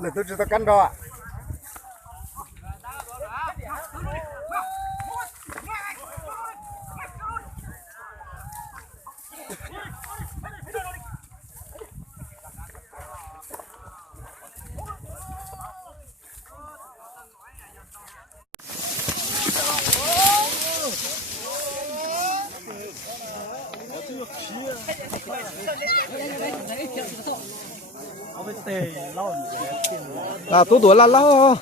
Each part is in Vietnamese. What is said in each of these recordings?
Là tôi chưa cắn đâu ạ. Là tôi tuổi là lâu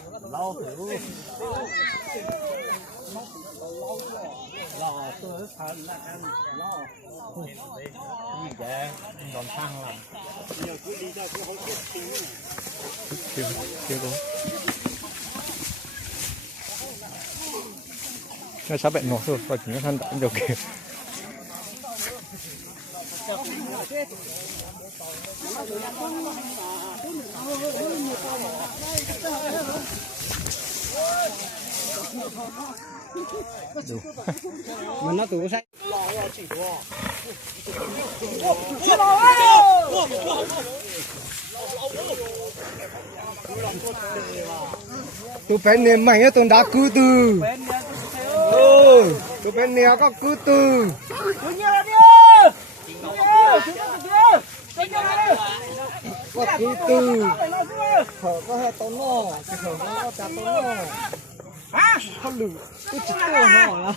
nó sao bệnh ngọt thôi, và chỉ có thân tận được kìa. Mình nó tủ sách. Tụi bên này mày tụi đã cứ từ. Tụi bên này có cứ từ. Có cứ từ. Khở có hai tao no, cái khở có chả tao no. Không lử, tôi chỉ tôi họ là.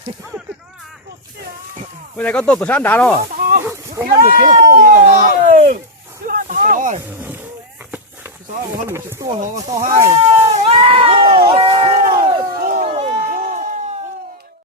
Bây giờ có tổ sản đá đâu? Có hai lử chết tôi là. Sao rồi? Sao không hai lử chết tôi họ sao hay?